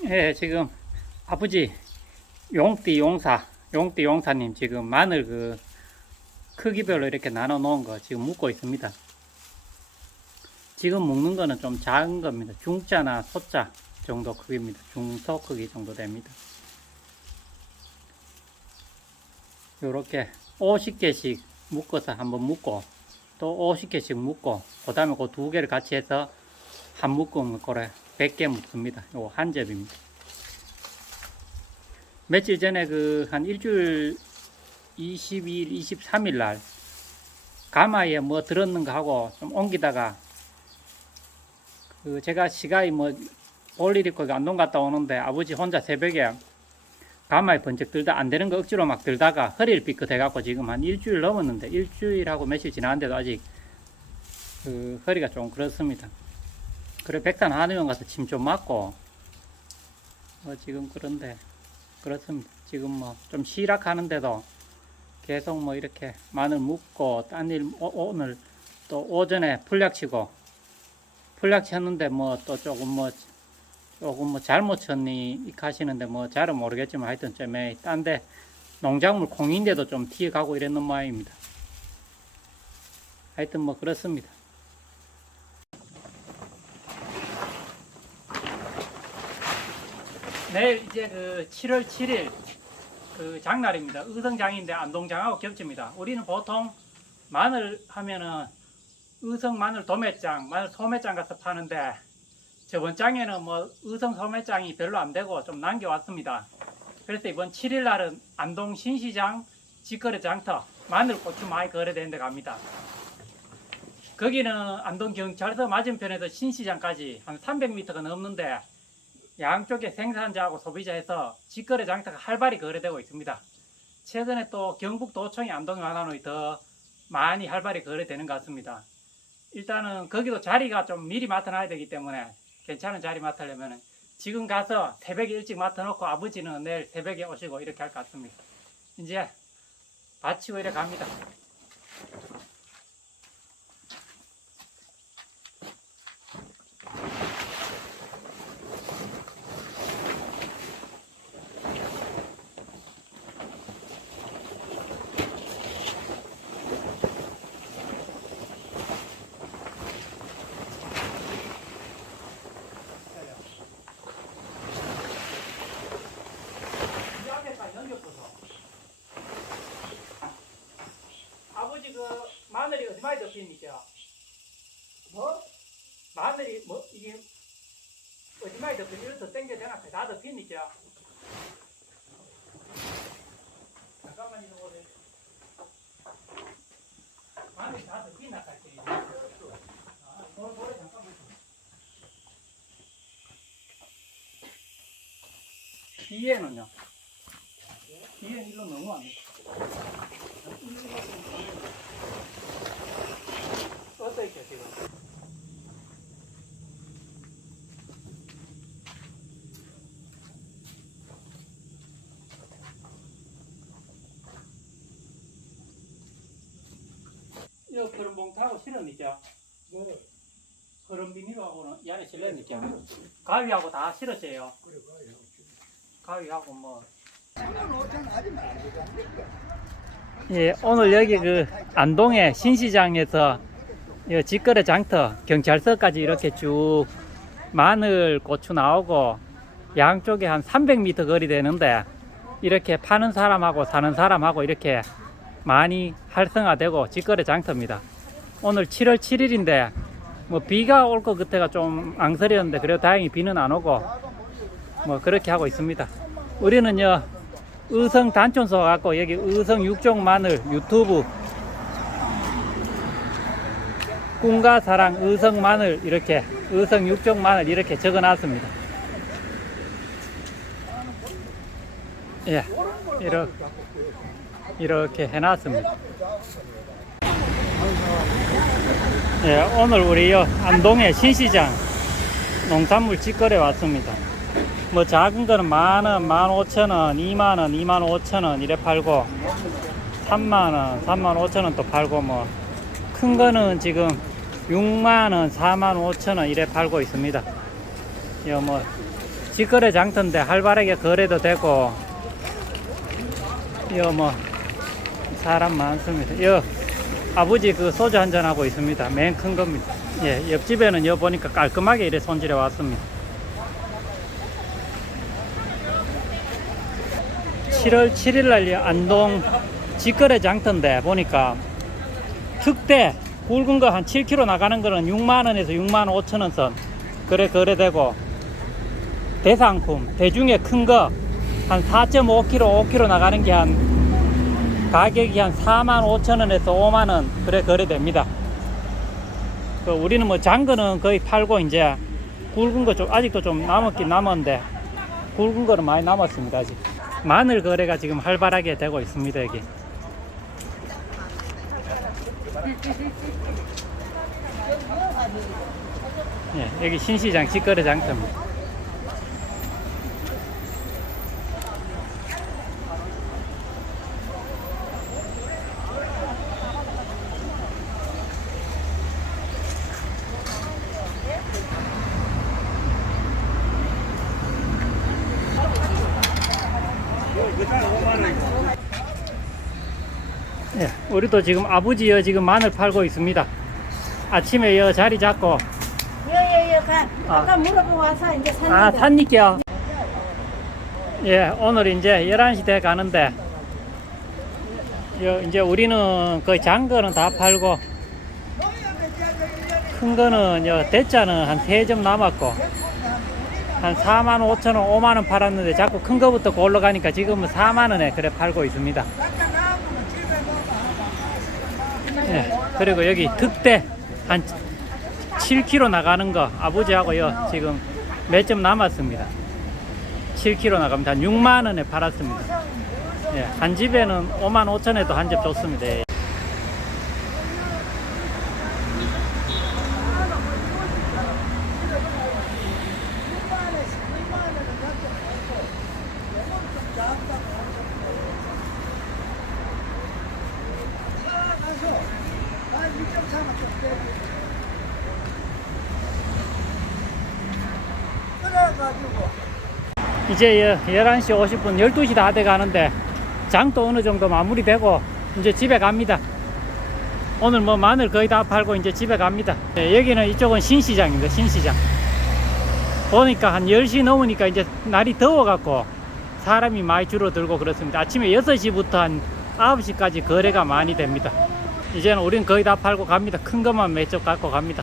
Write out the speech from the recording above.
예, 지금 아버지 용띠 용사, 용띠 용사님 지금 마늘 그 크기별로 이렇게 나눠 놓은 거 지금 묶고 있습니다. 지금 묶는 거는 좀 작은 겁니다. 중자나 소자 정도 크기입니다. 중소 크기 정도 됩니다. 요렇게 50개씩 묶어서 한번 묶고 또 50개씩 묶고 그 다음에 그 두 개를 같이 해서 한 묶음을 거래 100개 묶습니다. 요거 한 접입니다. 며칠 전에 그 한 일주일 22일, 23일 날 가마에 뭐 들었는가 하고 좀 옮기다가 그 제가 시간이 뭐 볼일 있고 안동 갔다 오는데 아버지 혼자 새벽에 가마에 번쩍 들다 안 되는 거 억지로 막 들다가 허리를 삐끗해 갖고 지금 한 일주일 넘었는데 일주일하고 며칠 지났는데도 아직 그 허리가 좀 그렇습니다. 그래 백산 한의원 가서 침 좀 맞고 뭐 지금 그런데 그렇습니다. 지금 뭐 좀 시락하는데도 계속 뭐 이렇게 마늘 묶고 딴 일 오늘 또 오전에 풀약 치고 풀약 쳤는데 뭐 또 조금 뭐 조금 뭐 잘못 쳤니 하시는데 뭐 잘은 모르겠지만 하여튼 좀에 딴데 농작물 콩인데도 좀 튀어가고 이랬는 모양입니다. 하여튼 뭐 그렇습니다. 내일 이제 그 7월 7일 그 장날입니다. 의성장인데 안동장하고 겹칩니다. 우리는 보통 마늘 하면은 의성 마늘 도매장, 마늘 소매장 가서 파는데 저번 장에는 뭐 의성 소매장이 별로 안 되고 좀 남겨왔습니다. 그래서 이번 7일 날은 안동 신시장 직거래 장터 마늘 고추 많이 거래되는 데 갑니다. 거기는 안동 경찰서 맞은편에서 신시장까지 한 300m가 넘는데 양쪽에 생산자하고 소비자에서 직거래 장터가 활발히 거래되고 있습니다. 최근에 또 경북도청이 안동에 와나노이 더 많이 활발히 거래되는 것 같습니다. 일단은 거기도 자리가 좀 미리 맡아놔야 되기 때문에 괜찮은 자리 맡으려면 지금 가서 새벽에 일찍 맡아놓고 아버지는 내일 새벽에 오시고 이렇게 할 것 같습니다. 이제 바치고 이래 갑니다. 이 앞에까지 넘겨보소. 아버지 그 마늘이 어디 많이 덮입니까? 뭐? 마늘이 뭐 이게 어디 많이 덮여? 이렇게 되나? 다 덮입니까? 잠깐만 이거 보세요. 마늘이 다 덮이나 할게. 아, 노래 노래 잠깐만. 뒤에는요? 뒤에 일로 지금? 이거 그런 봉타고 실었니까? 네, 그런 비닐하고는 이 안에 실렸니까? 가위하고 다 실었어요. 그래. 가위하고 뭐. 예, 오늘 여기 그 안동의 신시장에서 이 직거래 장터 경찰서까지 이렇게 쭉 마늘, 고추 나오고 양쪽에 한 300m 거리 되는데 이렇게 파는 사람하고 사는 사람하고 이렇게 많이 활성화되고 직거래 장터입니다. 오늘 7월 7일인데 뭐 비가 올것 같아가 좀 앙설이었는데 그래도 다행히 비는 안 오고 뭐 그렇게 하고 있습니다. 우리는요 의성 단촌소 갖고 여기 의성 육종 마늘 유튜브 꿈과 사랑 의성 마늘 이렇게 의성 육종 마늘 이렇게 적어놨습니다. 예, 이렇게 이렇게 해놨습니다. 예, 오늘 우리 요 안동의 신시장 농산물 직거래 왔습니다. 뭐 작은 거는 만 원, 만 오천 원, 이만 원, 이만 오천 원 이래 팔고 삼만 원, 삼만 오천 원 또 팔고 뭐 큰 거는 지금 6만 원, 4만 오천 원 이래 팔고 있습니다. 이거 뭐 직거래 장터인데 활발하게 거래도 되고 이거 뭐 사람 많습니다. 여 아버지 그 소주 한잔 하고 있습니다. 맨 큰 겁니다. 예, 옆집에는 여 보니까 깔끔하게 이래 손질해 왔습니다. 7월 7일 날 안동 직거래 장터인데 보니까 특대 굵은 거 한 7kg 나가는 거는 6만 원에서 6만 5천 원선 그래 거래되고 대상품 대중에 큰거 한 4.5kg 5kg 나가는 게 한 가격이 한 4만 5천 원에서 5만 원 그래 거래됩니다. 그 우리는 뭐 장거는 거의 팔고 이제 굵은 거 좀 아직도 좀 남았긴 남았는데 굵은 거는 많이 남았습니다 아직. 마늘 거래가 지금 활발하게 되고 있습니다 여기. 예, 여기 신시장 직거래 장터입니다. 예, 우리도 지금 아버지여 지금 마늘 팔고 있습니다. 아침에 여 자리 잡고 예예예 가 아. 아까 물어보고 와서 이제 샀는데 아 산니께요. 예, 오늘 이제 11시 돼 가는데 여, 이제 우리는 거의 작은 거는 다 팔고 큰 거는 여 대짜는 한 3점 남았고 한 4만 5천 원, 5만 원 팔았는데 자꾸 큰 거부터 골러 가니까 지금은 4만 원에 그래 팔고 있습니다. 예, 그리고 여기 득대 한 7kg 나가는 거 아버지하고요 지금 몇 점 남았습니다. 7kg 나갑니다. 한 6만 원에 팔았습니다. 예, 한 집에는 5만 5천에도 한 집 줬습니다. 예. 이제 11시 50분, 12시 다 돼 가는데 장도 어느 정도 마무리되고 이제 집에 갑니다. 오늘 뭐 마늘 거의 다 팔고 이제 집에 갑니다. 예, 여기는 이쪽은 신시장입니다. 신시장. 보니까 한 10시 넘으니까 이제 날이 더워갖고 사람이 많이 줄어들고 그렇습니다. 아침에 6시부터 한 9시까지 거래가 많이 됩니다. 이제는 우리는 거의 다 팔고 갑니다. 큰 것만 몇 점 갖고 갑니다.